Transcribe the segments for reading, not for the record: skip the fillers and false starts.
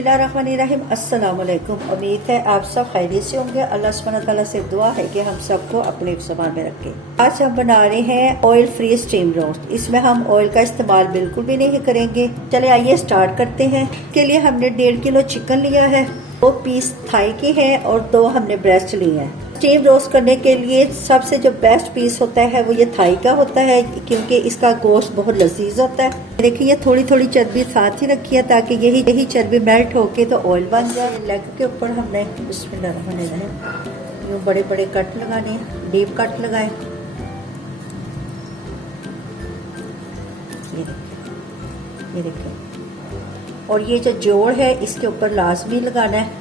बिस्मिल्लाहिर्रहमानिर्रहीम। अस्सलाम वालेकुम। उम्मीद है आप सब खैरियत से होंगे। अल्लाह सुब्हानहू तआला से दुआ है कि हम सबको अपने ज़बान में रखे। आज हम बना रहे हैं ऑयल फ्री स्टीम रोस्ट। इसमें हम ऑयल का इस्तेमाल बिल्कुल भी नहीं करेंगे। चले आइए स्टार्ट करते हैं। इसके लिए हमने 1.5 किलो चिकन लिया है, 2 पीस थाई के हैं और 2 हमने ब्रेस्ट लिए हैं। स्टीम रोस्ट करने के लिए सबसे जो बेस्ट पीस होता है वो ये थाई का होता है, क्योंकि इसका गोश्त बहुत लजीज होता है। देखिए थोड़ी थोड़ी चर्बी साथ ही रखी है ताकि यही चर्बी मेल्ट होके तो ऑयल बन जाए। लेग के ऊपर हमने बिस्मिल्लाहिर्रहमानिर्रहीम यूँ बड़े बड़े कट लगाने हैं, डीप कट लगाए। ये देखिए, और ये जो जोड़ है इसके ऊपर लाजमी लगाना है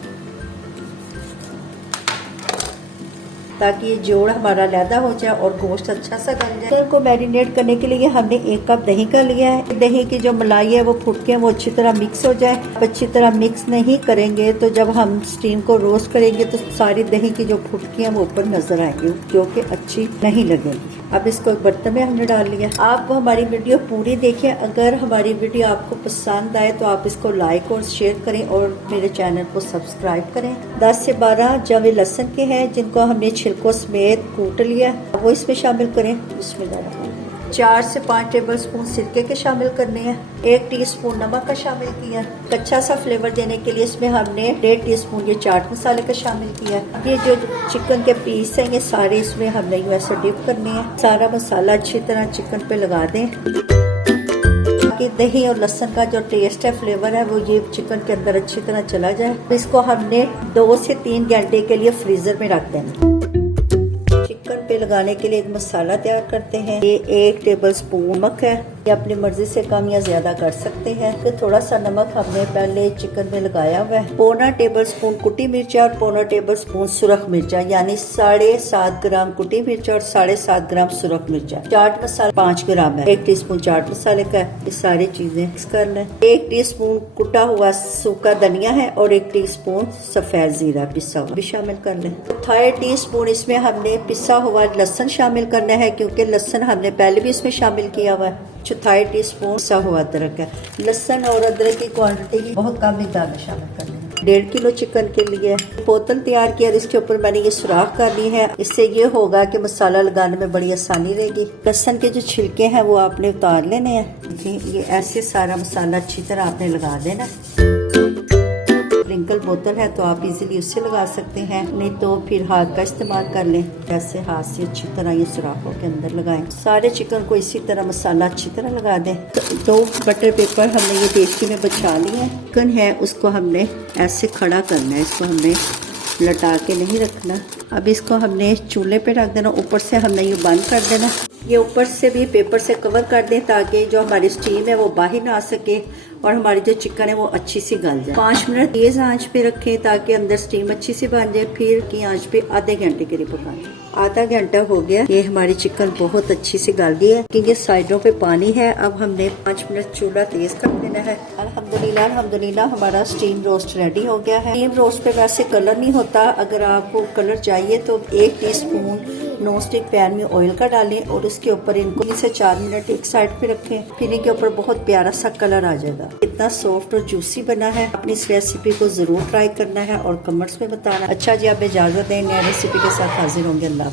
ताकि ये जोड़ हमारा लैदा हो जाए और गोश्त अच्छा सा गल जाए। चिकन को मैरिनेट करने के लिए हमने 1 कप दही का लिया है। दही की जो मलाई है वो फुटके वो अच्छी तरह मिक्स हो जाए। अच्छी तरह मिक्स नहीं करेंगे तो जब हम स्टीम को रोस्ट करेंगे तो सारी दही की जो फुटकियाँ वो ऊपर नजर आएंगी, जो कि अच्छी नहीं लगेगी। अब इसको एक बर्तन में हमने डाल लिया। आप हमारी वीडियो पूरी देखिए। अगर हमारी वीडियो आपको पसंद आए तो आप इसको लाइक और शेयर करें और मेरे चैनल को सब्सक्राइब करें। 10 से 12 जवे लहसुन के हैं जिनको हमने छिलकों समेत कूट लिया, वो इसमें शामिल करें। बिस्मिल्लाह। 4 से 5 टेबल स्पून सिरके के शामिल करने हैं। 1 टीस्पून नमक का शामिल किया। अच्छा सा फ्लेवर देने के लिए इसमें हमने 1.5 टीस्पून ये चाट मसाले का शामिल किया। ये जो चिकन के पीस हैं ये सारे इसमें हमने वैसे डिप करने हैं। सारा मसाला अच्छी तरह चिकन पे लगा दें ताकि दही और लहसुन का जो टेस्ट है, फ्लेवर है, वो ये चिकन के अंदर अच्छी तरह चला जाए। इसको हमने 2 से 3 घंटे के लिए फ्रीजर में रख देना। चिकन पे लगाने के लिए एक मसाला तैयार करते हैं। ये 1 टेबल स्पून नमक है, ये अपनी मर्जी से कम या ज्यादा कर सकते हैं। तो थोड़ा सा नमक हमने पहले चिकन में लगाया हुआ है। 1/4 टेबल स्पून कुटी मिर्चा और 1/4 टेबल स्पून सुरख मिर्चा, यानी 7.5 ग्राम कुटी मिर्चा और 7.5 ग्राम सुरख मिर्चा। चाट मसाला 5 ग्राम है। 1 टीस्पून चाट मसाले का है। ये सारी चीजें मिक्स कर लें। 1 टीस्पून कुटा हुआ सूखा धनिया है और 1 टीस्पून सफेद जीरा पिसा हुआ भी शामिल कर लें। 1/2 टीस्पून इसमें हमने पिसा हुआ लहसुन शामिल करना है, क्योंकि लहसुन हमने पहले भी इसमें शामिल किया हुआ है। 1/4 टीस्पून पिसा हुआ अदरक है। लहसुन और अदरक की क्वांटिटी बहुत कम मिकदार में शामिल करनी है। 1.5 किलो चिकन के लिए बोतल तैयार किया, इसके ऊपर मैंने ये सुराख कर ली है। इससे ये होगा कि मसाला लगाने में बड़ी आसानी रहेगी। लहसुन के जो छिलके हैं वो आपने उतार लेने हैं। ये ऐसे सारा मसाला अच्छी तरह आपने लगा देना। स्प्रिंकल बोतल है तो आप इजीली उससे लगा सकते हैं, नहीं तो फिर हाथ का इस्तेमाल कर लें। ऐसे हाथ से अच्छी तरह ये सुराखों के अंदर लगाएं। सारे चिकन को इसी तरह मसाला अच्छी तरह लगा दें। तो 2 बटर पेपर हमने ये देसी में बचा लिए हैं। चिकन है उसको हमने ऐसे खड़ा करना है, इसको हमने लटा के नहीं रखना। अब इसको हमने चूल्हे पे रख देना। ऊपर से हमने ये बंद कर देना। ये ऊपर से भी पेपर से कवर कर दें ताकि जो हमारी स्टीम है वो बाहर ना आ सके और हमारी जो चिकन है वो अच्छी सी गल जाए। 5 मिनट तेज आंच पे रखें ताकि अंदर स्टीम अच्छी सी बन जाए। फिर की आंच पे आधे घंटे के लिए पकाएं। आधा घंटा हो गया, ये हमारी चिकन बहुत अच्छी सी गल गई है, क्योंकि साइडों पे पानी है। अब हमने 5 मिनट चूल्हा तेज कर देना है। अल्हम्दुलिल्लाह हमारा स्टीम रोस्ट रेडी हो गया है। स्टीम रोस्ट पे वैसे कलर नहीं होता। अगर आपको कलर चाहिए तो 1 टीस्पून नॉन स्टिक पैन में ऑयल का डालें और उसके ऊपर इनको 3 से 4 मिनट एक साइड पे रखें। फिर इनके ऊपर बहुत प्यारा सा कलर आ जाएगा। इतना सॉफ्ट और जूसी बना है। अपनी इस रेसिपी को जरूर ट्राई करना है और कमेंट्स में बताना। अच्छा जी, आप इजाजत दें, नई रेसिपी के साथ हाजिर होंगे। अल्लाह।